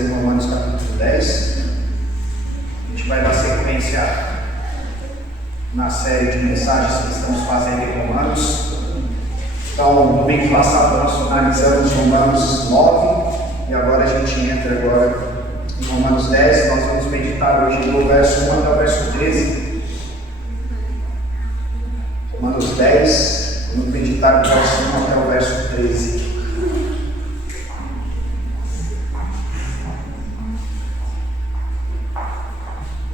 vocês em Romanos capítulo 10. A gente vai dar sequência na série de mensagens que estamos fazendo em Romanos. Então, no domingo passado nós analisamos Romanos 9 e agora a gente entra em Romanos 10. Nós vamos meditar hoje do verso 1 até o verso 13. Romanos 10, vamos meditar do verso 1 até o verso 13.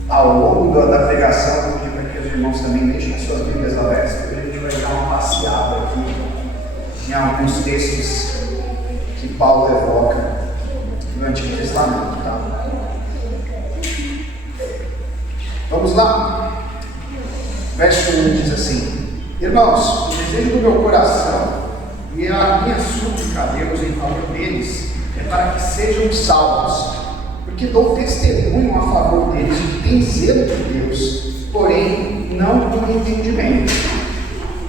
Ao longo da pregação, eu pedi para que os irmãos também deixem as suas Bíblias abertas, porque a gente vai dar uma passeada aqui em alguns textos que Paulo evoca no Antigo Testamento. Tá? Vamos lá. Verso 1 diz assim: Irmãos, o desejo do meu coração e a minha súplica a Deus em favor deles é para que sejam salvos, porque dou testemunho a favor deles que têm zelo de Deus, porém não com entendimento,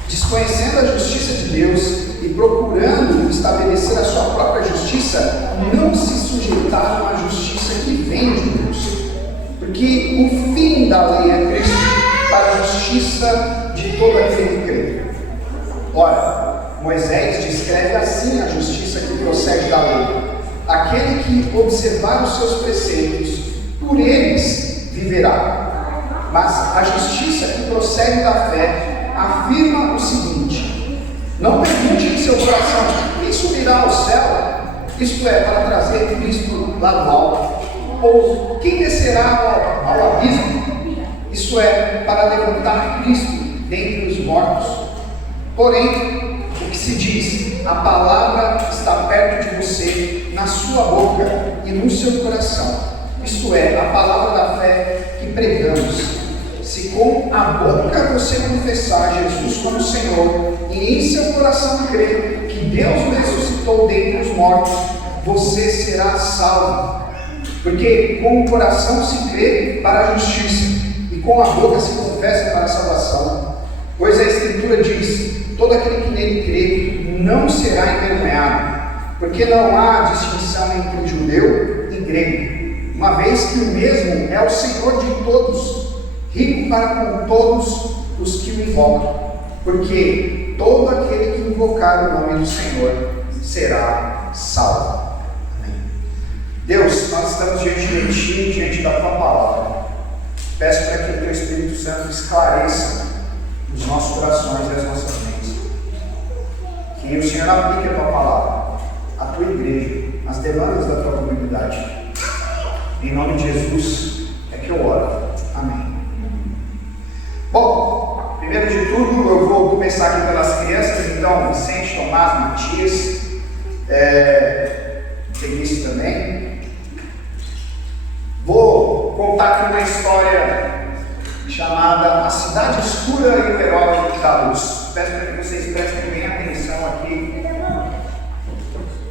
desconhecendo a justiça de Deus e procurando estabelecer a sua própria justiça, não se sujeitaram à justiça que vem de Deus, porque o fim da lei é Cristo para a justiça de todo aquele que crê. Ora, Moisés descreve assim a justiça que procede da lei: aquele que observar os seus preceitos, por eles viverá. Mas a justiça que procede da fé afirma o seguinte: não pergunte em seu coração quem subirá ao céu, isto é, para trazer Cristo lá do alto, ou quem descerá ao abismo, isto é, para levantar Cristo dentre os mortos. Porém, o que se diz, a palavra está perto de você, na sua boca e no seu coração, isto é, a palavra da fé que pregamos. Se com a boca você confessar Jesus como Senhor e em seu coração crer que Deus o ressuscitou dentre os mortos, você será salvo. Porque com o coração se crê para a justiça e com a boca se confessa para a salvação. Pois a Escritura diz: todo aquele que nele crê não será envergonhado, porque não há distinção entre judeu e grego, uma vez que o mesmo é o Senhor de todos, rico para com todos os que o invocam, porque todo aquele que invocar o nome do Senhor será salvo. Amém. Deus, nós estamos diante de Ti, diante da Tua palavra. Peço para que o Teu Espírito Santo esclareça os nossos corações e as nossas mentes, que o Senhor aplique a Tua palavra à Tua igreja, às demandas da Tua comunidade. Em nome de Jesus é que eu oro. Amém. Bom, primeiro de tudo eu vou começar aqui pelas crianças. Então, Vicente, Tomás, Matias, tem isso também. Vou contar aqui uma história chamada A Cidade Escura e o Herói da Luz. Peço para que vocês prestem bem atenção aqui.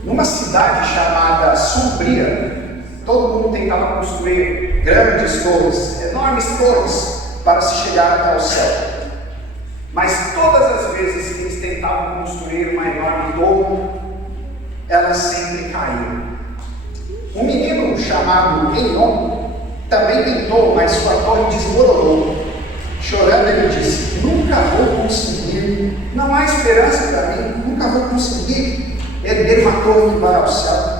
Numa cidade chamada Sombria, todo mundo tentava construir grandes torres, enormes torres, para se chegar até o céu. Mas todas as vezes que eles tentavam construir uma enorme torre, elas sempre caíam. Um menino chamado Elion também tentou, mas sua torre desmoronou. Chorando, ele disse: nunca vou conseguir, não há esperança para mim, nunca vou conseguir erguer uma torre que vai ao céu.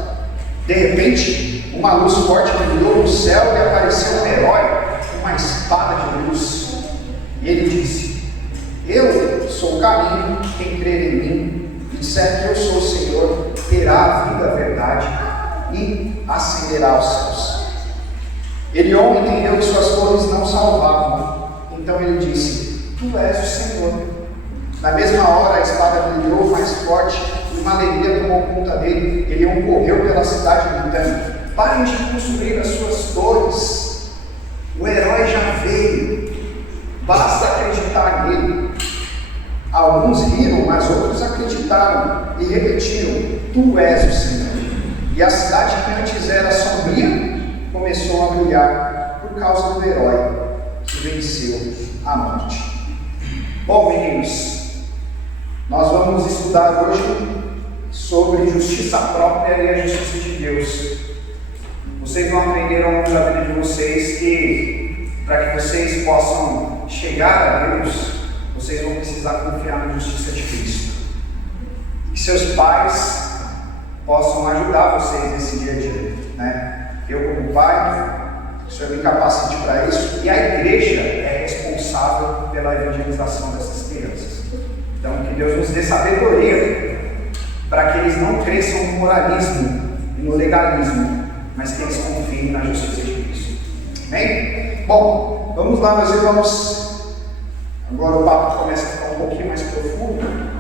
De repente, uma luz forte brilhou no céu e apareceu um herói com uma espada de luz. E ele disse: eu sou o caminho, quem crer em mim e disser que eu sou o Senhor, terá a vida, a verdade e ascenderá aos céus. Elion entendeu que suas torres não salvavam, então ele disse: tu és o Senhor. Na mesma hora a espada brilhou mais forte e uma alegria tomou conta dele. Elion correu pela cidade gritando: parem de construir as suas torres, o herói já veio, basta acreditar nele. Alguns riram, mas outros acreditaram e repetiram: tu és o Senhor. E a cidade que antes era sombria começou a brilhar por causa do herói que venceu a morte. Bom, meninos, nós vamos estudar hoje sobre justiça própria e a justiça de Deus. Vocês não aprenderam ao longo da vida de vocês que, para que vocês possam chegar a Deus, vocês vão precisar confiar na justiça de Cristo. E seus pais possam ajudar vocês nesse dia a dia, né? Eu, como pai, o Senhor me capacite para isso, e a igreja é responsável pela evangelização dessas crianças. Então, que Deus nos dê sabedoria para que eles não cresçam no moralismo e no legalismo, mas que eles confiem na justiça de Cristo. Amém? Bom, vamos lá, meus irmãos. Agora o papo começa a ficar um pouquinho mais profundo.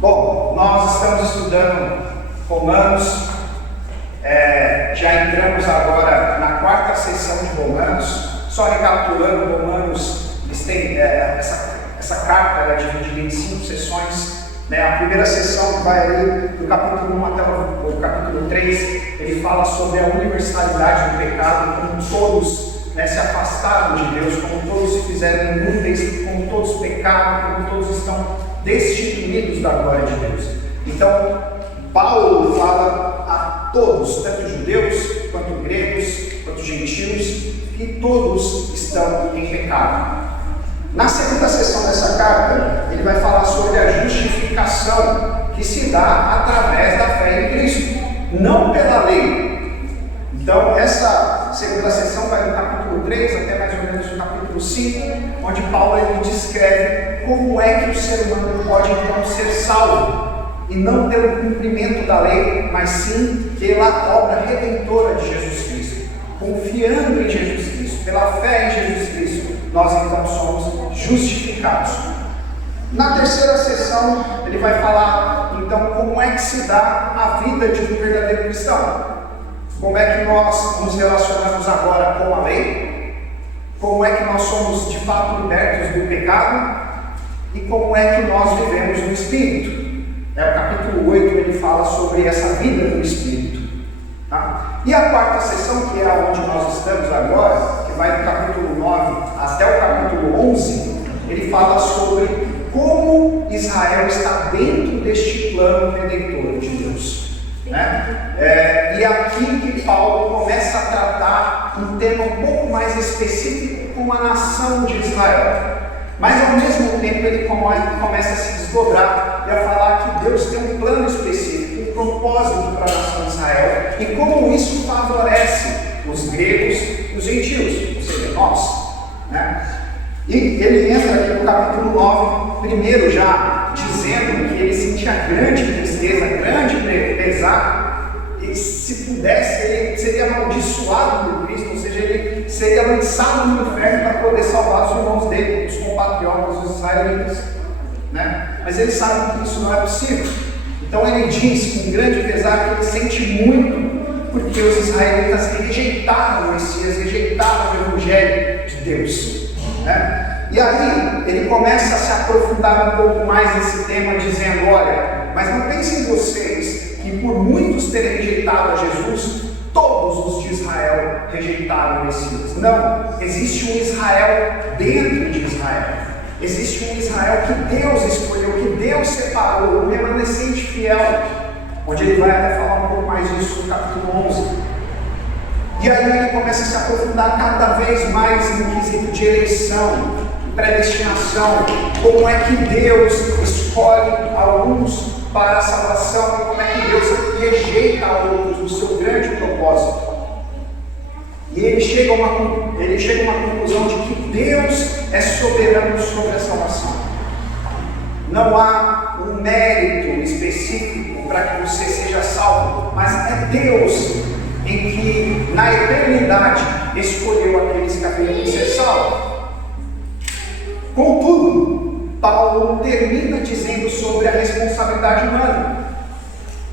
Bom, nós estamos estudando Romanos, já entramos agora na quarta sessão de Romanos. Só recapitulando, Romanos, essa carta ela é dividida em 5 sessões. A primeira sessão, que vai ali do capítulo 1 até o capítulo 3, ele fala sobre a universalidade do pecado, como todos se afastaram de Deus, como todos se fizeram inúteis, como todos pecaram, como todos estão destituídos da glória de Deus. Então, Paulo fala a todos, tanto judeus, quanto gregos, quanto gentios, que todos estão em pecado. Na segunda sessão dessa carta, ele vai falar sobre a justificação que se dá através da fé em Cristo, não pela lei. Então, essa segunda sessão vai do capítulo 3 até mais ou menos o capítulo 5, onde Paulo ele descreve como é que o ser humano pode então ser salvo, e não pelo cumprimento da lei, mas sim pela obra redentora de Jesus Cristo, confiando em Jesus Cristo, pela fé em Jesus Cristo, nós então somos justificados. Na terceira sessão, ele vai falar então como é que se dá a vida de um verdadeiro cristão. Como é que nós nos relacionamos agora com a lei? Como é que nós somos de fato libertos do pecado? E como é que nós vivemos no Espírito? O capítulo 8 ele fala sobre essa vida no Espírito. Tá? E a quarta sessão, que é onde nós estamos agora, que vai do capítulo 9 até o capítulo 11, ele fala sobre como Israel está dentro deste plano redentor de Deus. E aqui que Paulo começa a tratar um tema um pouco mais específico com a nação de Israel. Mas ao mesmo tempo ele começa a se desdobrar e a falar que Deus tem um plano específico, um propósito para a nação de Israel, e como isso favorece os gregos e os gentios, ou seja, nós. E ele entra aqui no capítulo 9, primeiro já dizendo que ele sentia grande tristeza, grande pesar, e se pudesse ele seria amaldiçoado por Cristo, ou seja, ele seria lançado no inferno para poder salvar os irmãos dele, os compatriotas, os israelitas. Mas ele sabe que isso não é possível. Então ele diz com grande pesar que ele sente muito, porque os israelitas rejeitaram o Messias, rejeitaram o Evangelho de Deus. E aí ele começa a se aprofundar um pouco mais nesse tema, dizendo: olha, mas não pensem vocês que por muitos terem rejeitado a Jesus, todos os de Israel rejeitaram o Messias. Não, existe um Israel dentro de Israel. Existe um Israel que Deus escolheu, que Deus separou, um remanescente fiel, onde ele vai até falar um pouco mais disso no capítulo 11. E aí ele começa a se aprofundar cada vez mais no quesito de eleição, predestinação, como é que Deus escolhe alguns para a salvação e como é que Deus rejeita outros no seu grande propósito. E ele chega a uma conclusão de que Deus é soberano sobre a salvação. Não há um mérito específico para que você seja salvo, mas é Deus em que na eternidade escolheu aqueles que haveriam de ser salvos. Contudo, Paulo termina dizendo sobre a responsabilidade humana.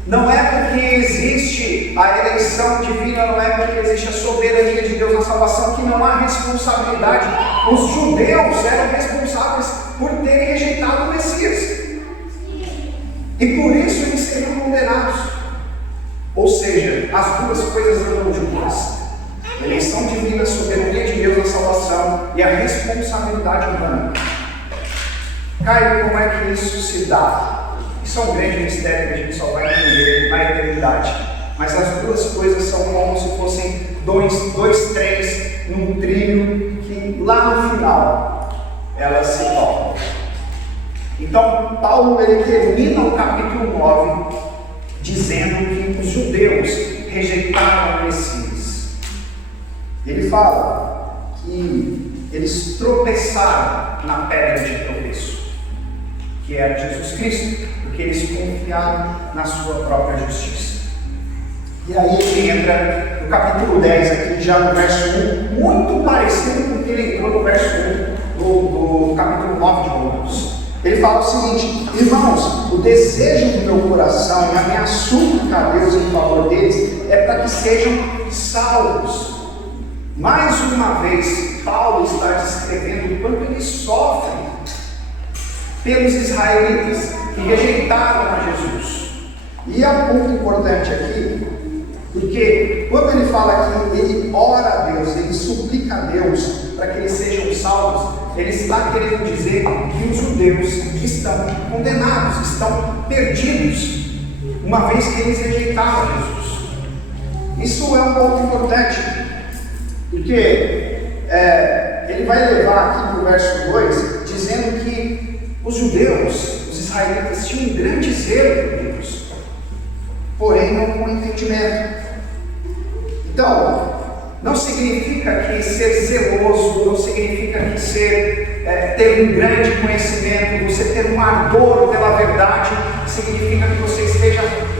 Não é porque existe a eleição divina, não é porque existe a soberania de Deus na salvação que não há responsabilidade. Os judeus eram responsáveis por terem rejeitado o Messias, e por isso eles seriam condenados. Ou seja, as duas coisas andam juntas: a eleição divina, a soberania de Deus na salvação e a responsabilidade humana. Caio, como é que isso se dá? Isso é um grande mistério que a gente só vai entender na verdade. Mas as duas coisas são como se fossem dois trens num trilho que lá no final elas se tocam. Então Paulo ele termina o capítulo 9 dizendo que os judeus rejeitaram o Messias. Ele fala que eles tropeçaram na pedra de tropeço, que era Jesus Cristo, porque eles confiaram na sua própria justiça. E aí ele entra no capítulo 10, aqui já no verso 1, muito parecido com o que ele entrou no verso 1 do capítulo 9 de Romanos. Ele fala o seguinte: irmãos, o desejo do meu coração e a minha súplica a Deus em favor deles é para que sejam salvos. Mais uma vez, Paulo está descrevendo o quanto ele sofre pelos israelitas que rejeitaram a Jesus. E é um ponto importante aqui, porque quando ele fala que ele ora a Deus, ele suplica a Deus para que eles sejam salvos, ele está querendo dizer que os judeus estão condenados, estão perdidos, uma vez que eles rejeitaram Jesus. Isso é um ponto importante, porque ele vai levar aqui para o verso 2, dizendo que os judeus, os israelitas, tinham um grande zelo por Deus, porém não com entendimento. Então, não significa que ser zeloso, não significa que ter um grande conhecimento, você ter um ardor pela verdade, significa que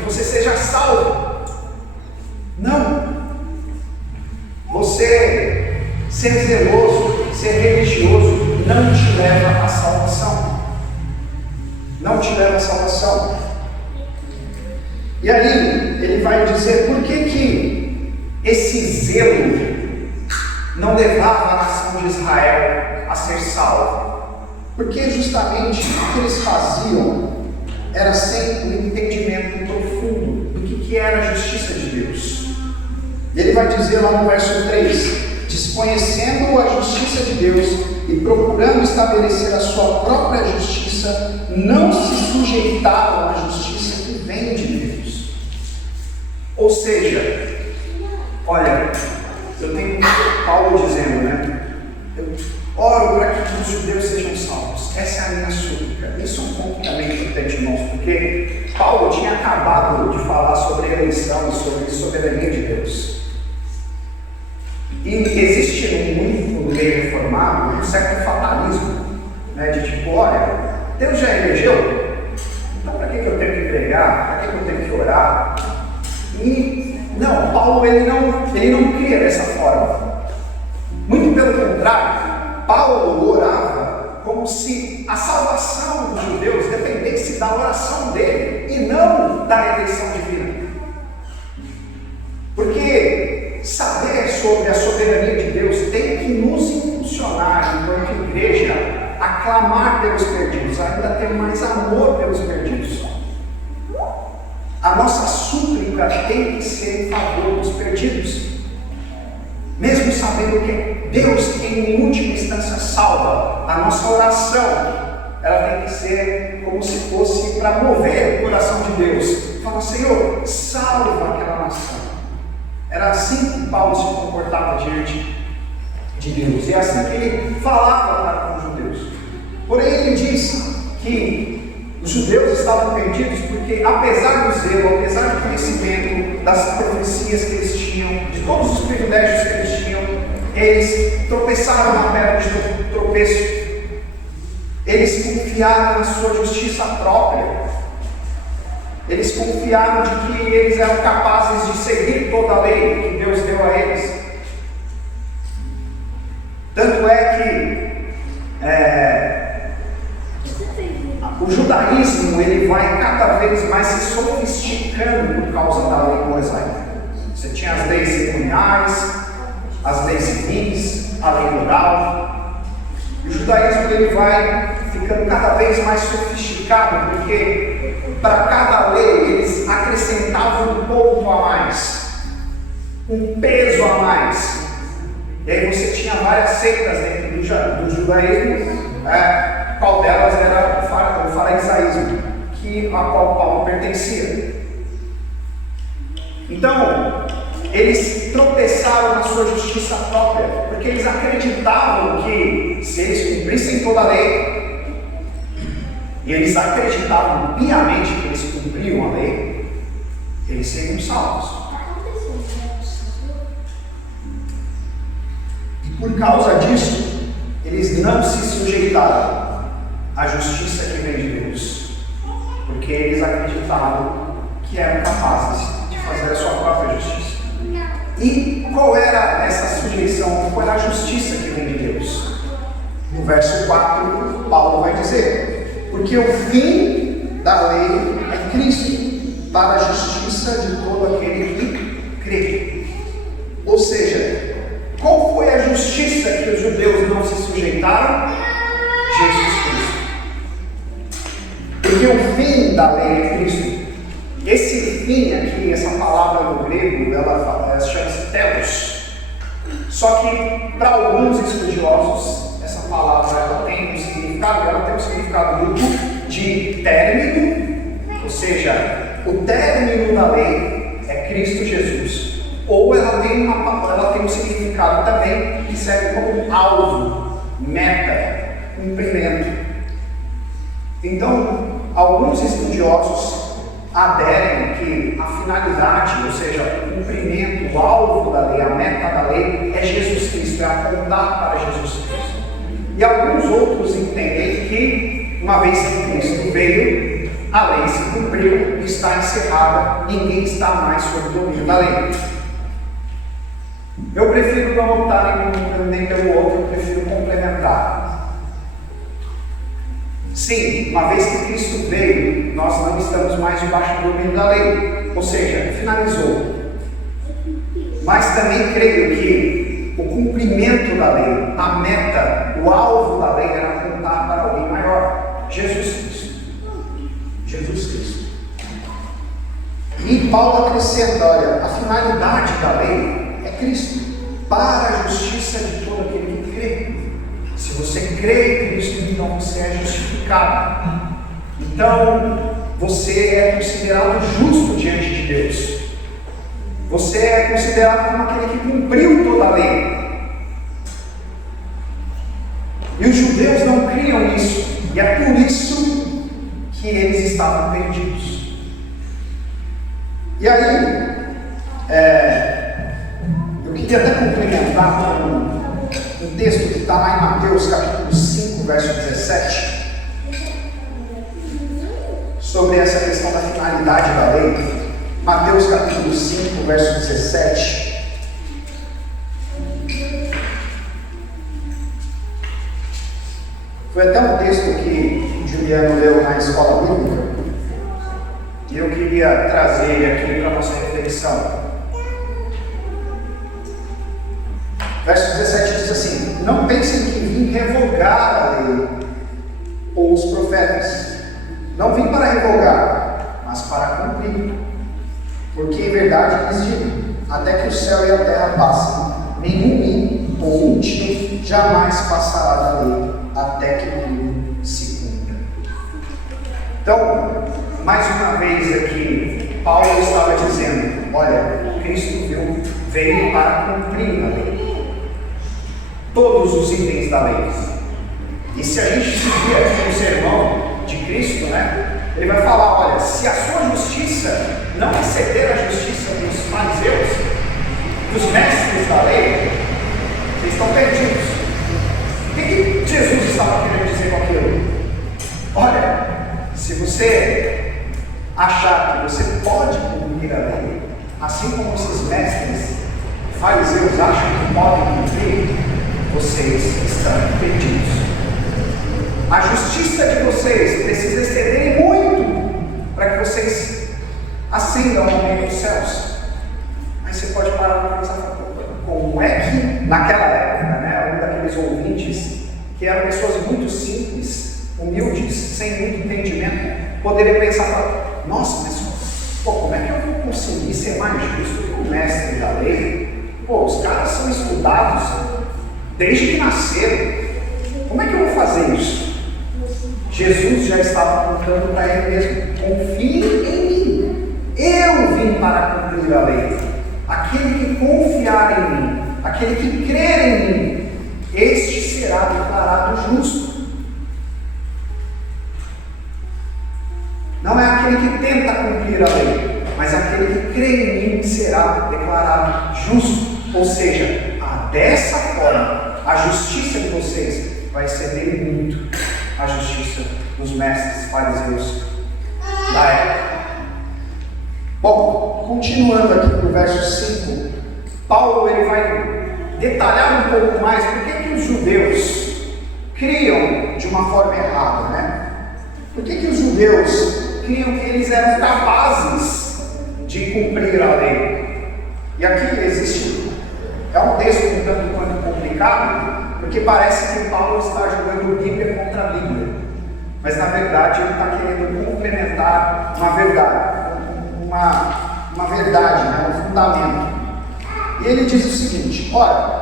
você seja salvo. Não. Você ser zeloso, ser religioso, não te leva à salvação. Não te leva à salvação. E aí, ele vai dizer por que esse zelo não levava a nação de Israel a ser salva. Porque justamente o que eles faziam era sem um entendimento profundo do que era a justiça de Deus. Ele vai dizer lá no verso 3: desconhecendo a justiça de Deus e procurando estabelecer a sua própria justiça, não se sujeitavam à justiça que vem de Deus. Ou seja, olha, eu tenho Paulo dizendo, né? Eu oro para que os judeus sejam salvos. Essa é a minha súplica. Isso é um ponto também importante, irmãos, porque Paulo tinha acabado de falar sobre a eleição e sobre a soberania de Deus. E existe no meio reformado um certo fatalismo, né? De tipo, olha, Deus já elegeu, então para que eu tenho que pregar? Para que eu tenho que orar? E não, Paulo ele não cria dessa forma. Muito pelo contrário, Paulo orava como se a salvação dos judeus dependesse da oração dele e não da eleição divina. Porque saber sobre a soberania de Deus tem que nos impulsionar, enquanto igreja, a clamar pelos perdidos, ainda ter mais amor pelos perdidos. A nossa súplica tem que ser em favor dos perdidos, mesmo sabendo que Deus, em última instância, salva. A nossa oração, ela tem que ser como se fosse para mover o coração de Deus. Fala, Senhor, salva aquela nação. Era assim que Paulo se comportava diante de Deus, e é assim que ele falava para os judeus. Porém, ele diz que os judeus estavam perdidos porque, apesar do zelo, apesar do conhecimento das profecias que eles tinham, de todos os privilégios que eles tinham, eles tropeçaram na pedra de tropeço. Eles confiaram na sua justiça própria. Eles confiaram de que eles eram capazes de seguir toda a lei que Deus deu a eles. Tanto é que o judaísmo ele vai cada vez mais se sofisticando por causa da lei mosaica. Você tinha as leis cerimoniais, as leis civis, a lei moral. O judaísmo ele vai ficando cada vez mais sofisticado, porque para cada lei eles acrescentavam um pouco a mais, um peso a mais. E aí você tinha várias seitas dentro do judaísmo, qual delas era o faraisaísmo, a qual Paulo pertencia. eles tropeçaram na sua justiça própria, porque eles acreditavam que se eles cumprissem toda a lei, e eles acreditavam piamente que eles cumpriam a lei, eles seriam salvos. E por causa disso, eles não se sujeitaram à justiça que vem de Deus, porque eles acreditavam que eram capazes de fazer a sua própria justiça. E qual era essa sujeição? Qual era a justiça que vem de Deus? No verso 4, Paulo vai dizer: porque o fim da lei é Cristo, para a justiça de todo aquele que crê. Ou seja, qual foi a justiça que os judeus não se sujeitaram? Jesus Cristo. Porque o fim da lei é Cristo. Esse fim aqui, essa palavra no grego, ela chama-se telos. Só que para alguns estudiosos, essa palavra ela tem um significado duplo de término, ou seja, o término da lei é Cristo Jesus. Ou ela tem um significado também que serve como alvo, meta, cumprimento. Então, alguns estudiosos aderem que a finalidade, ou seja, o cumprimento, o alvo da lei, a meta da lei é Jesus Cristo, é apontar para Jesus Cristo. E alguns outros entendem que, uma vez que Cristo veio, a lei se cumpriu, está encerrada, ninguém está mais sob o domínio da lei. Eu prefiro não optar nem pelo outro, eu prefiro complementar. Sim, uma vez que Cristo veio, nós não estamos mais debaixo do domínio da lei, ou seja, finalizou. Mas também creio que o cumprimento da lei, a meta, o alvo da lei era apontar para alguém maior, Jesus Cristo. Jesus Cristo. E Paulo acrescenta, olha, a finalidade da lei é Cristo, para a justiça de todo aquele que crê. Se você crê em Cristo, então você é justificado. Então, você é considerado justo diante de Deus. Você é considerado como aquele que cumpriu toda a lei. E os judeus não criam nisso. E é por isso que eles estavam perdidos. E aí, eu queria até complementar com um texto que está lá em Mateus capítulo 5, verso 17, sobre essa questão da finalidade da lei. Mateus capítulo 5, verso 17. Foi até um texto que Juliano leu na escola bíblica, e eu queria trazer ele aqui para a nossa reflexão. Verso 17 diz assim: não pensem que vim revogar a lei ou os profetas. Não vim para revogar, mas para cumprir. Porque em verdade lhes digo, até que o céu e a terra passem, nenhum i ou um tio jamais passará da lei, até que tudo se cumpra. Então, mais uma vez aqui, Paulo estava dizendo: olha, Cristo veio para cumprir a lei, todos os itens da lei. E se a gente seguir aqui o sermão de Cristo, ele vai falar: olha, se a sua justiça não exceder a justiça dos fariseus, dos mestres da lei, vocês estão perdidos. O que Jesus estava querendo dizer com aquilo? Olha, se você achar que você pode cumprir a lei, assim como esses mestres fariseus acham que podem cumprir, vocês estão perdidos. A justiça de vocês precisa exceder muito para que vocês ascendam ao reino dos céus. Aí você pode parar para pensar: como é que naquela época, um daqueles ouvintes que eram pessoas muito simples, humildes, sem muito entendimento, poderia pensar: nossa, mas como é que eu vou conseguir ser mais justo que o mestre da lei? Os caras são estudados desde que nasceram. Como é que eu vou fazer isso? Jesus já estava apontando para ele mesmo: confie em mim, eu vim para cumprir a lei. aquele que confiar em mim, aquele que crer em mim, este será declarado justo. Não é aquele que tenta cumprir a lei, mas aquele que crê em mim será declarado justo. Ou seja, dessa forma, a justiça de vocês vai exceder muito a justiça dos mestres fariseus da época. Bom, continuando aqui no verso 5, Paulo ele vai detalhar um pouco mais por que os judeus criam de uma forma errada, né? Por que os judeus criam que eles eram capazes de cumprir a lei? E aqui existe, é um texto um tanto quanto complicado, porque parece que Paulo está jogando Bíblia contra a Bíblia, mas na verdade ele está querendo complementar uma verdade, né? Um fundamento. E ele diz o seguinte: olha,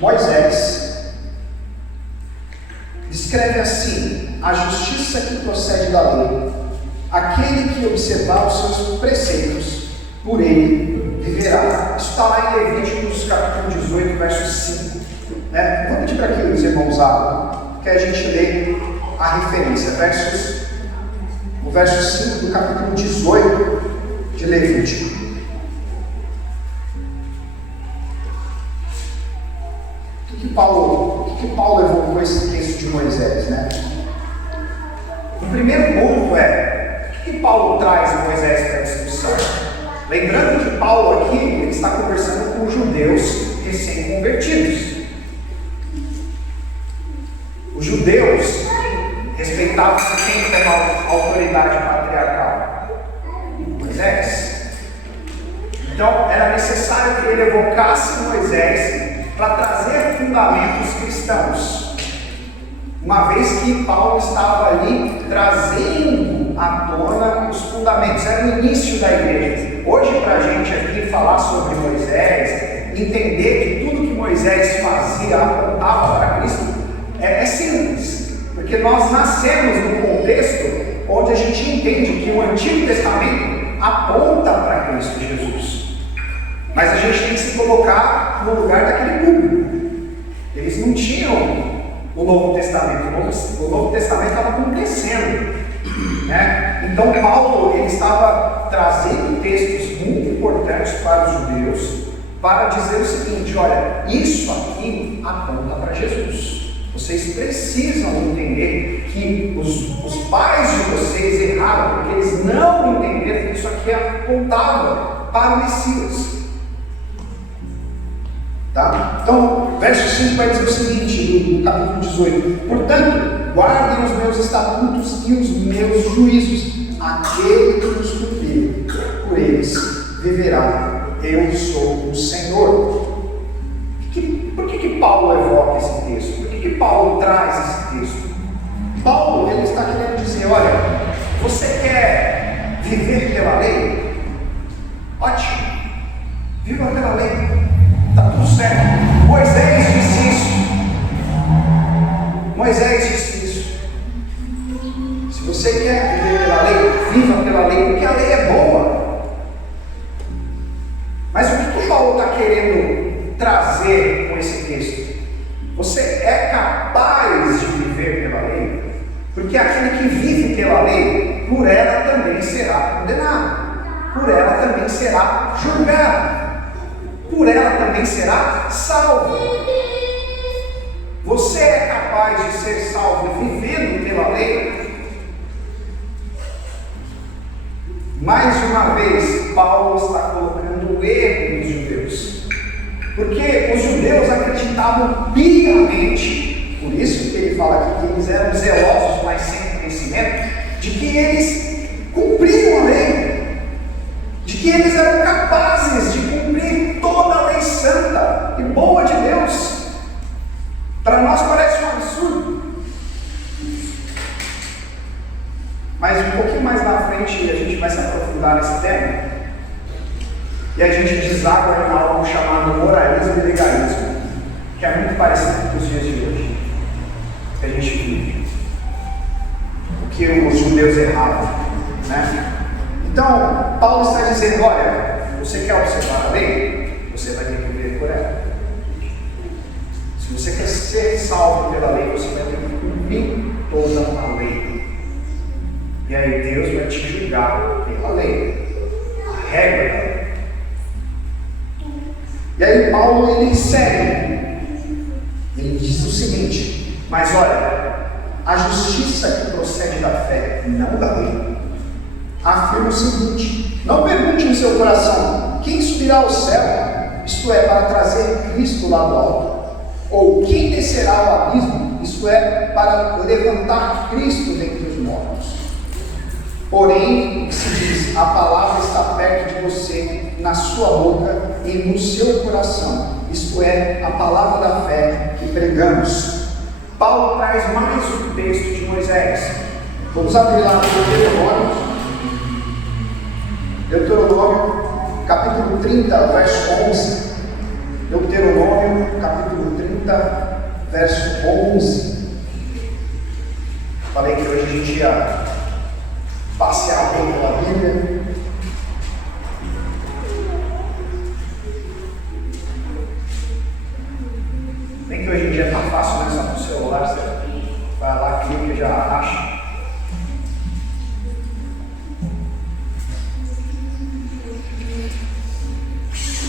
Moisés descreve assim a justiça que procede da lei: aquele que observar os seus preceitos, por ele viverá. Isso está lá em Levíticos capítulo 18, verso 5. Vou pedir para que os irmãos abram, que a gente lê a referência, o verso 5 do capítulo 18 de Levítico. O que Paulo evocou esse texto de Moisés, né? O primeiro ponto é: o que Paulo traz Moisés para a discussão? Lembrando que Paulo aqui ele está conversando com judeus recém-convertidos. Os judeus respeitavam quem como autoridade patriarcal? Moisés. Então era necessário que ele evocasse Moisés para trazer fundamentos cristãos, uma vez que Paulo estava ali trazendo à tona os fundamentos, era o início da igreja. Hoje, para a gente aqui falar sobre Moisés, entender que tudo que Moisés fazia apontava para Cristo, é simples, porque nós nascemos num contexto onde a gente entende que o Antigo Testamento aponta para Cristo Jesus, mas a gente tem que se colocar no lugar daquele público. Eles não tinham o Novo Testamento, o Novo Testamento estava acontecendo, né? Então Paulo ele estava trazendo textos muito importantes para os judeus, para dizer o seguinte: olha, isso aqui aponta para Jesus. Vocês precisam entender que os pais de vocês erraram, porque eles não entenderam que isso aqui apontava para o Messias. Tá? Então, verso 5 vai dizer o seguinte, no capítulo 18: portanto, guardem os meus estatutos e os meus juízos, aquele que os cumprir, por eles viverá. Eu sou o Senhor. Por que Paulo evoca esse texto? Por que Paulo traz esse texto? Paulo ele está querendo dizer: olha, você quer viver pela lei? Ótimo, viva pela lei, está tudo certo. Moisés disse isso. Moisés disse isso. Se você quer viver pela lei, viva pela lei, porque a lei é boa. Mas o que Paulo está querendo trazer com esse texto? Você é capaz de viver pela lei, porque aquele que vive pela lei, por ela também será condenado, por ela também será julgado, por ela também será salvo. Você é capaz de ser salvo vivendo pela lei? Mais uma vez, Paulo está colocando o erro dos judeus, porque os judeus acreditavam piamente, por isso que ele fala aqui que eles eram zelosos, mas sem conhecimento, de que eles cumpriam a lei, de que eles eram capazes de cumprir toda a lei santa e boa de Deus. Para nós parece um absurdo, mas um pouquinho mais na frente a gente vai se aprofundar nesse tema. E a gente deságua em algo chamado moralismo e legalismo, que é muito parecido com os dias de hoje, que a gente vive, o que os judeus erravam, né? Então, Paulo está dizendo: olha, Você quer observar a lei? Você vai ter que viver por ela. Se você quer ser salvo pela lei, você vai ter que cumprir toda a lei. E aí Deus vai te julgar pela lei, a regra da lei. E aí Paulo ele segue, ele diz o seguinte: mas olha, a justiça que procede da fé, não da lei, afirma o seguinte: não pergunte em seu coração, quem subirá ao céu, isto é, para trazer Cristo lá do alto? Ou quem descerá ao abismo, isto é, para levantar Cristo dentre os mortos? Porém, o que se diz, a palavra está perto de você, na sua boca e no seu coração, isto é, a palavra da fé que pregamos. Paulo traz mais um texto de Moisés. Vamos abrir lá no Deuteronômio, capítulo 30, verso 11. Deuteronômio, capítulo 30, verso 11. Falei que hoje a gente ia passear bem pela Bíblia. Bem que hoje em dia está fácil, né? Só no celular, você vai lá, clica e já acha.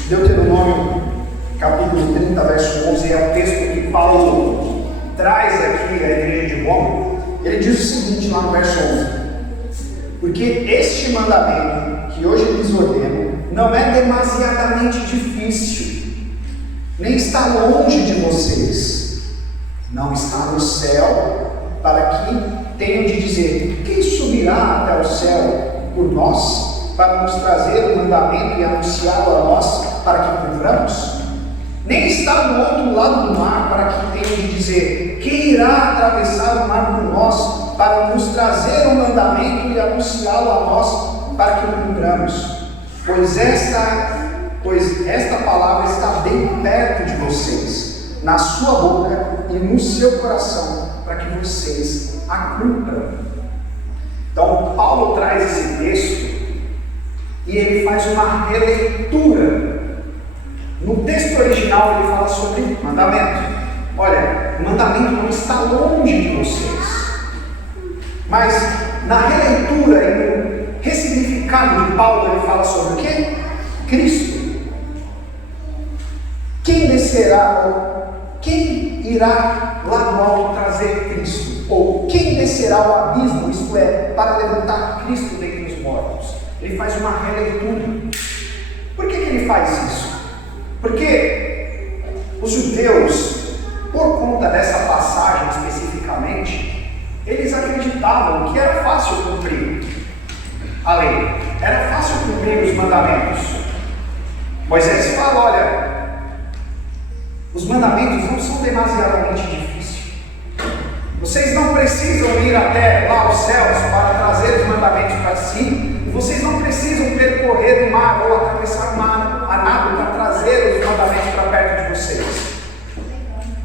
Deuteronômio, capítulo 30, verso 11, é o texto que Paulo traz aqui à igreja de Roma. Ele diz o seguinte lá no verso 11: porque este mandamento que hoje lhes ordeno não é demasiadamente difícil, nem está longe de vocês, não está no céu, para que tenham de dizer: quem subirá até o céu por nós, para nos trazer o mandamento e anunciá-lo a nós, para que cumpramos? Nem está do outro lado do mar, para que tenham de dizer: quem irá atravessar o mar por nós, para nos trazer o mandamento e anunciá-lo a nós, para que cumpramos? Pois esta palavra está bem perto de vocês, na sua boca e no seu coração, para que vocês a cumpram. Então Paulo traz esse texto e ele faz uma releitura. No texto original ele fala sobre mandamento. Olha, o mandamento não está longe de vocês. Mas na releitura e no ressignificado de Paulo ele fala sobre o quê? Cristo. Quem descerá, quem irá lá do alto trazer Cristo? Ou quem descerá ao abismo, isto é, para levantar Cristo dentre os mortos? Ele faz uma releitura. Por que ele faz isso? Porque os judeus, por conta dessa passagem especificamente, eles acreditavam que era fácil cumprir a lei, era fácil cumprir os mandamentos. Moisés fala: olha, os mandamentos não são demasiadamente difíceis. Vocês não precisam ir até lá aos céus para trazer os mandamentos para si. Vocês não precisam percorrer o mar ou atravessar o mar a nado para trazer os mandamentos para perto de vocês.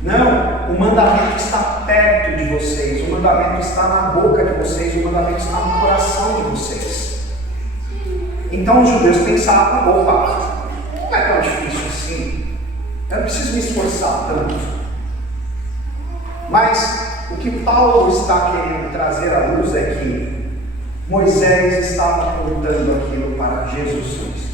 Não, o mandamento está perto de vocês, o mandamento está na boca de vocês, o mandamento está no coração de vocês. Então os judeus pensavam: opa, não é tão difícil assim, eu não preciso me esforçar tanto. Mas o que Paulo está querendo trazer à luz é que Moisés estava apontando aquilo para Jesus Cristo.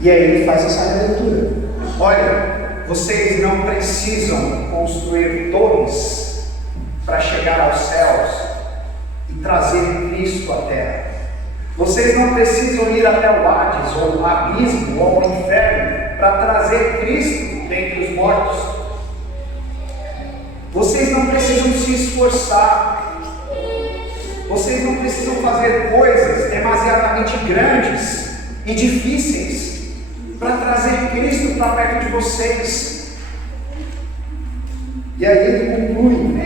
E aí ele faz essa leitura: olha, vocês não precisam construir torres para chegar aos céus e trazer Cristo à terra. Vocês não precisam ir até o Hades, ou o abismo, ou o inferno, para trazer Cristo dentre os mortos. Vocês não precisam se esforçar. Vocês não precisam fazer coisas demasiadamente grandes e difíceis para trazer Cristo para perto de vocês. E aí ele conclui,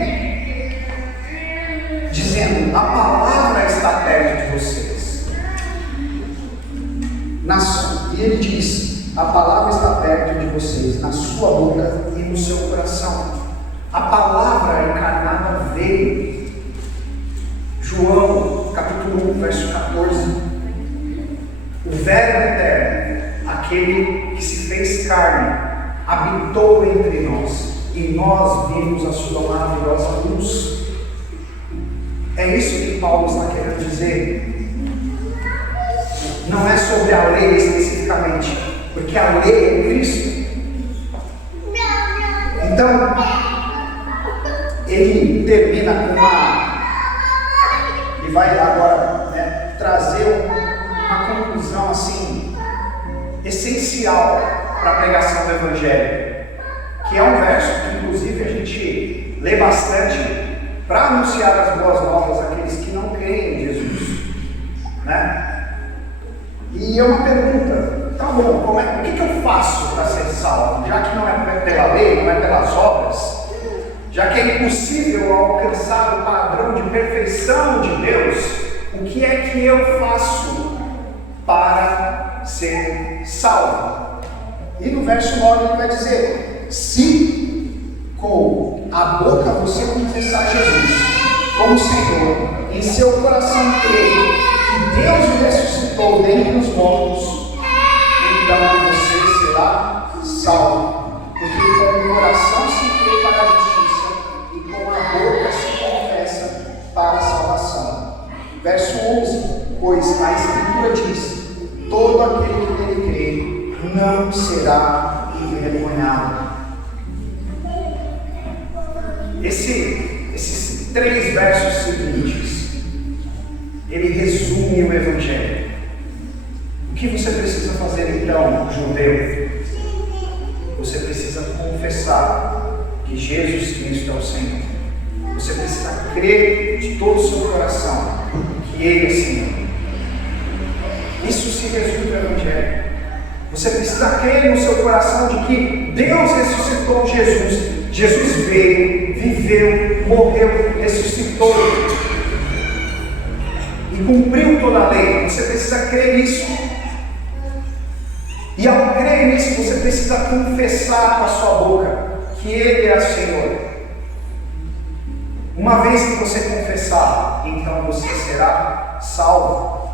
dizendo: a palavra está perto de vocês. E ele diz: a palavra está perto de vocês, na sua boca e no seu coração. A palavra encarnada veio. João, capítulo 1, verso 14. O Verbo eterno aquele que se fez carne, habitou entre nós, e nós vimos a sua maravilhosa luz. É isso que Paulo está querendo dizer. Não é sobre a lei especificamente, porque a lei é Cristo. Então, ele termina com ele vai agora trazer uma conclusão assim, essencial para a pregação do Evangelho, que é um verso que inclusive a gente lê bastante para anunciar as boas novas àqueles que não creem em Jesus, né? E é uma pergunta: tá bom, o que eu faço para ser salvo? Já que não é pela lei, não é pelas obras, já que é impossível alcançar o padrão de perfeição de Deus, o que é que eu faço para ser salvo? E no verso 9 ele vai dizer: se com a boca você confessar Jesus como Senhor, em seu coração crer que Deus o ressuscitou dentre os mortos, então você será salvo. Porque com o coração se crê para a justiça e com a boca se confessa para a salvação. Verso 11: pois a Escritura diz: todo aquele que nele crê não será envergonhado. Esses 3 versos seguintes, ele resume o Evangelho. O que você precisa fazer então, judeu? Você precisa confessar que Jesus Cristo é o Senhor. Você precisa crer de todo o seu coração que Ele é Senhor. Isso se resume no Evangelho. Você precisa crer no seu coração de que Deus ressuscitou Jesus. Jesus veio, viveu, morreu, ressuscitou e cumpriu toda a lei. Você precisa crer nisso. E ao crer nisso, você precisa confessar com a sua boca que Ele é o Senhor. Uma vez que você confessar, então você será salvo.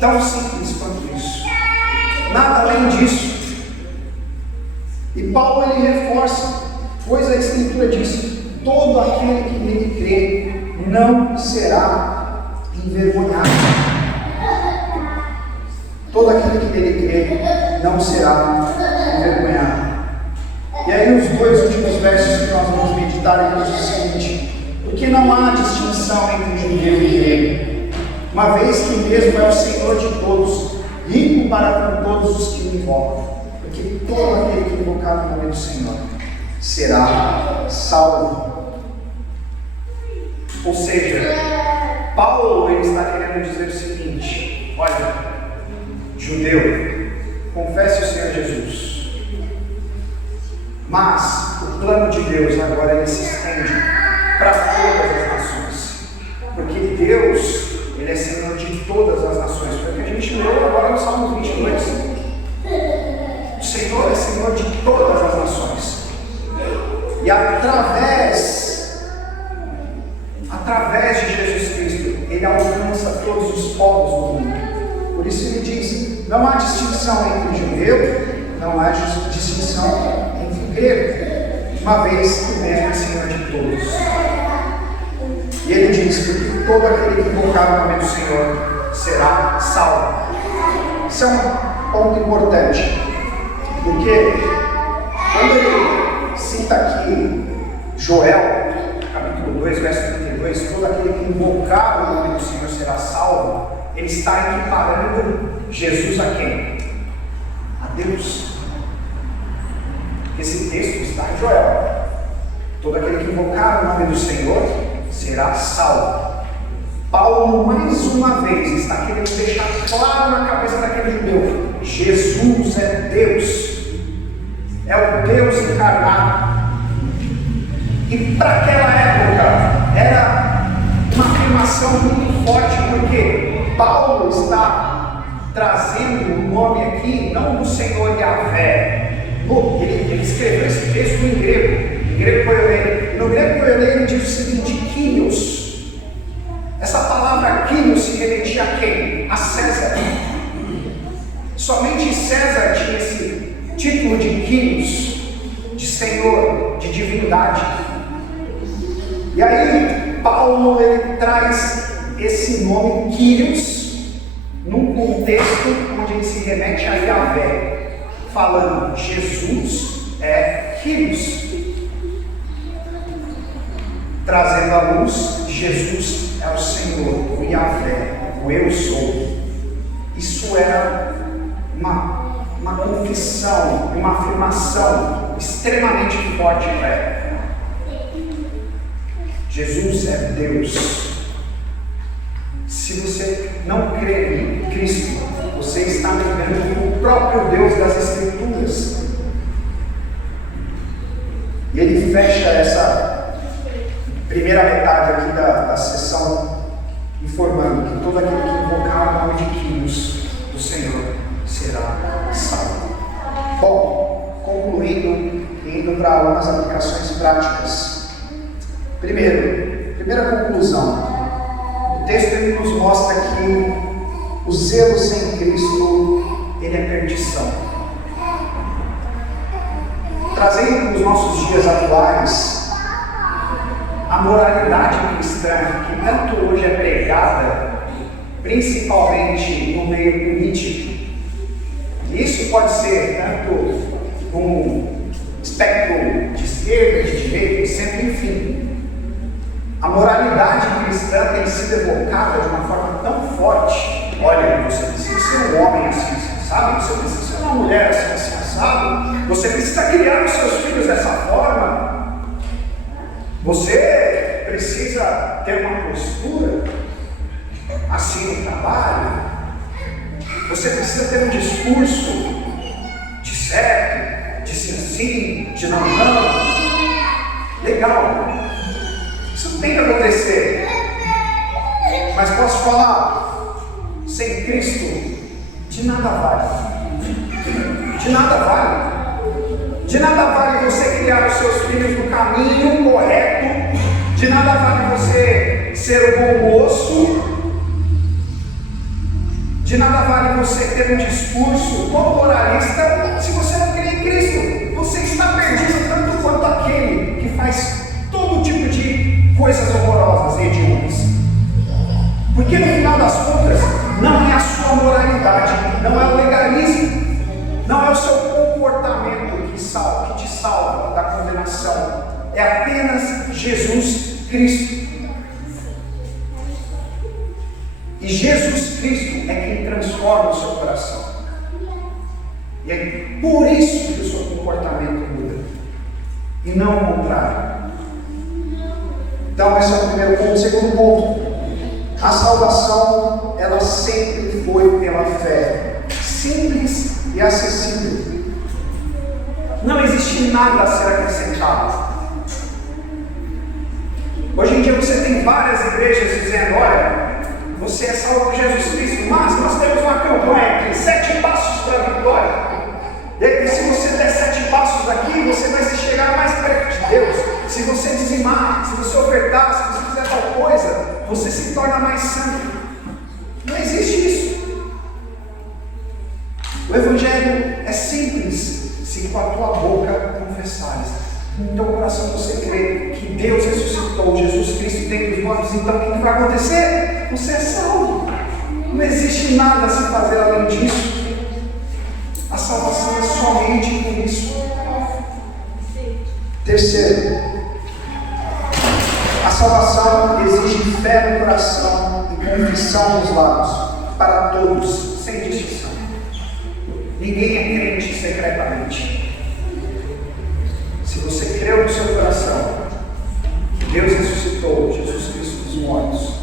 Tão simples quanto isso. Nada além disso. E Paulo ele reforça, pois a Escritura diz: todo aquele que nele crê não será envergonhado. Todo aquele que nele crê não será envergonhado. E aí os 2 últimos versos que nós vamos meditar é o seguinte: porque não há distinção entre judeu e grego, uma vez que mesmo é o Senhor de todos, rico para com todos os que o invocam. Porque todo aquele que invocar o nome do Senhor será salvo. Ou seja, Paulo ele está querendo dizer o seguinte: olha, judeu, confesse o Senhor Jesus, mas o plano de Deus agora ele se estende para todas as nações, porque Deus ele é Senhor de todas as nações. Foi o que a gente leu agora no Salmo 22. O Senhor é Senhor de todas as nações. E através de Jesus Cristo, Ele alcança todos os povos do mundo. Por isso Ele diz: não há distinção entre judeu, não há distinção entre grego, uma vez que o mesmo é Senhor de todos. E Ele diz: porque todo aquele que invocar o nome do Senhor será salvo. Isso é um ponto importante. Porque quando ele cita aqui Joel, capítulo 2, verso 32, todo aquele que invocar o nome do Senhor será salvo, ele está equiparando Jesus a quem? A Deus. Esse texto está em Joel. Todo aquele que invocar o nome do Senhor será salvo. Paulo, mais uma vez, está querendo deixar claro na cabeça daquele judeu: Jesus é Deus. É o Deus encarnado. E para aquela época era uma afirmação muito forte, porque Paulo está trazendo o nome aqui não do Senhor Yahvé. Ele escreveu esse texto em grego koiné. No grego koiné ele diz o seguinte: Kyrios. Essa palavra Kyrios se remetia a quem? A César. Somente César tinha esse título de Kyrios, de Senhor, de divindade. E aí Paulo ele traz esse nome Kyrios num contexto onde ele se remete a Yahvé, falando Jesus é Kyrios, trazendo à luz Jesus é o Senhor, o Yahvé, o Eu Sou. Isso era uma confissão, uma afirmação extremamente forte para ela. Jesus é Deus. Se você não crê em Cristo, você está negando o próprio Deus das Escrituras. E ele fecha essa primeira metade aqui da sessão informando que todo aquele que invocar o nome de Kyrios, do Senhor, será salvo. Bom, concluindo, indo para algumas aplicações práticas. Primeira conclusão. O texto ele nos mostra que o zelo sem Cristo ele é perdição. Trazendo para os nossos dias atuais, a moralidade cristã, que tanto hoje é pregada, principalmente no meio político, e isso pode ser tanto um espectro de esquerda, de direita, de centro, enfim. A moralidade cristã tem sido evocada de uma forma tão forte. Olha, você precisa ser um homem assim, sabe? Você precisa ser uma mulher assim, sabe? Você precisa criar os seus filhos dessa forma. Você precisa ter uma postura assim no trabalho. Você precisa ter um discurso de certo, de sim, de não. Legal. Isso tem que acontecer. Mas posso falar, sem Cristo, de nada vale. De nada vale. De nada vale você criar os seus filhos no caminho correto. De nada vale você ser um bom moço. De nada vale você ter um discurso corporalista se você não crê em Cristo. Você está perdido tanto quanto aquele que faz todo tipo de coisas horrorosas e hediondas. Porque no final das contas, não é a sua moralidade, não é o legalismo, não é o seu comportamento que te salva da condenação. É apenas Jesus Cristo. E Jesus Cristo é quem transforma o seu coração. E é por isso que o seu comportamento muda. E não o contrário. Então esse é o primeiro ponto. O segundo ponto. A salvação, ela sempre foi pela fé. Simples e acessível. Não existe nada a ser acrescentado. Hoje em dia você tem várias igrejas dizendo, olha, você é salvo por Jesus Cristo, mas nós temos uma campanha aqui, 7 passos para a vitória. E aí, se você der 7 passos aqui, você vai chegar mais perto de Deus. Se você dizimar, se você ofertar, se você fizer tal coisa, você se torna mais santo. Não existe isso. O Evangelho é simples, se com a tua boca confessares. No teu coração você crê que Deus ressuscitou Jesus Cristo dentre os mortos, então o que vai acontecer? Você é salvo. Não existe nada a se fazer além disso. A salvação é somente por isso. Terceiro, a salvação exige fé no coração e confissão nos lábios, para todos, sem distinção. Ninguém é crente secretamente. Se você creu no seu coração que Deus ressuscitou Jesus Cristo dos mortos,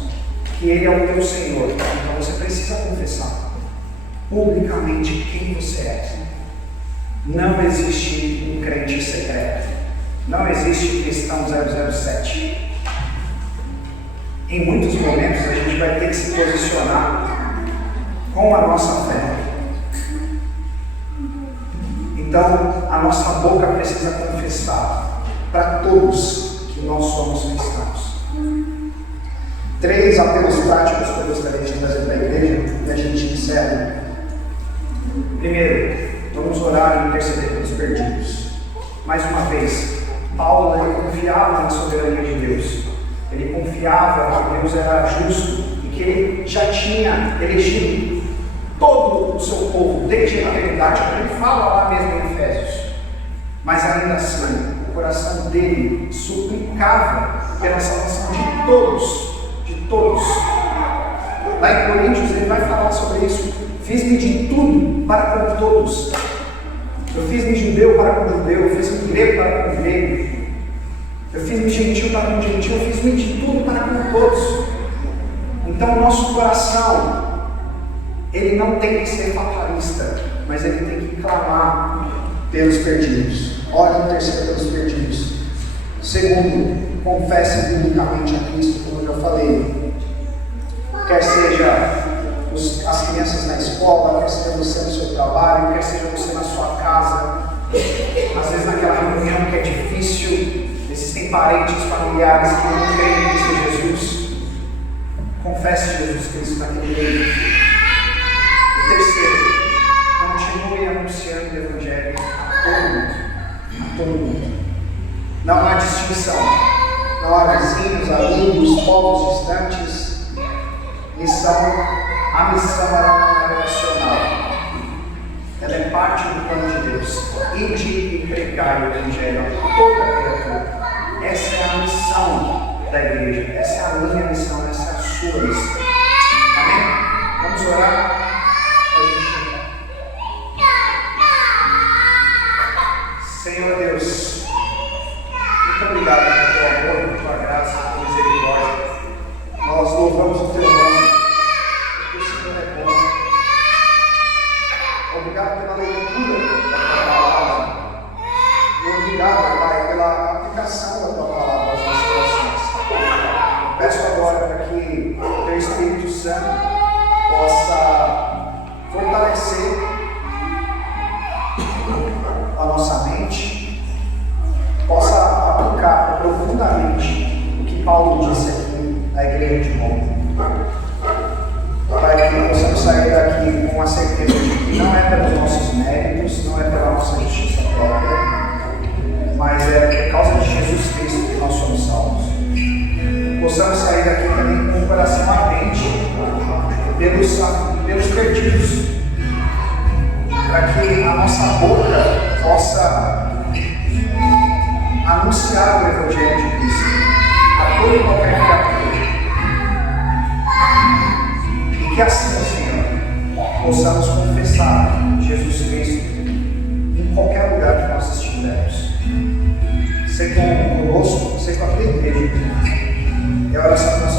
que Ele é o teu Senhor, então você precisa confessar publicamente quem você é. Não existe um crente secreto. Não existe cristão 007. Em muitos momentos a gente vai ter que se posicionar com a nossa fé. Então a nossa boca precisa confessar para todos que nós somos cristãos. 3 apelos práticos que eu gostaria de trazer para a igreja e a gente encerra. Primeiro, vamos orar e interceder pelos perdidos. Mais uma vez, Paulo ele confiava na soberania de Deus. Ele confiava que Deus era justo e que ele já tinha elegido todo o seu povo desde a eternidade, como ele fala lá mesmo em Efésios. Mas ainda assim, o coração dele suplicava pela salvação de todos. Lá em Coríntios ele vai falar sobre isso. Fiz-me de tudo para com todos. Eu fiz-me judeu para com judeu, eu fiz-me grego para com grego. Eu fiz-me gentil para com gentil, eu fiz-me de tudo para com todos. Então o nosso coração, ele não tem que ser fatalista, mas ele tem que clamar pelos perdidos. Ore e interceda pelos perdidos. Segundo, confesse biblicamente a Cristo, como eu já falei. Quer seja as crianças na escola, quer seja você no seu trabalho, quer seja você na sua casa. Às vezes naquela reunião que é difícil, existem parentes, familiares que não creem em Cristo Jesus. Confesse Jesus Cristo naquele meio. E terceiro, continue anunciando o Evangelho a todo mundo. Não há distinção. Não há vizinhos, amigos, povos distantes. A missão ela não é opcional. Ela é parte do plano de Deus. Ide e pregai o Evangelho a toda criatura. Essa é a missão da igreja. Essa é a minha missão, essa é a sua missão. Amém? Vamos orar? Senhor Deus, muito obrigado pelo teu amor, pela tua graça, pela tua misericórdia. Nós louvamos o teu nome, porque o Senhor é bom. Obrigado pela leitura da tua palavra. E obrigado, Pai, pela aplicação da tua palavra aos nossos corações. Peço agora para que o teu Espírito Santo possa fortalecer a nossa mente, possa aplicar profundamente o que Paulo disse aqui na igreja de Roma. Pai, que possamos sair daqui com a certeza de que não é pelos nossos méritos, não é pela nossa justiça própria, mas é por causa de Jesus Cristo que nós somos salvos. Possamos sair daqui também com o coração ardente pelos perdidos, para que a nossa boca possa anunciar o Evangelho de Cristo a toda e qualquer criatura. E que assim, Senhor, possamos confessar Jesus Cristo em qualquer lugar que nós estivermos. Ser conosco, ser com a tua igreja. É a oração que nós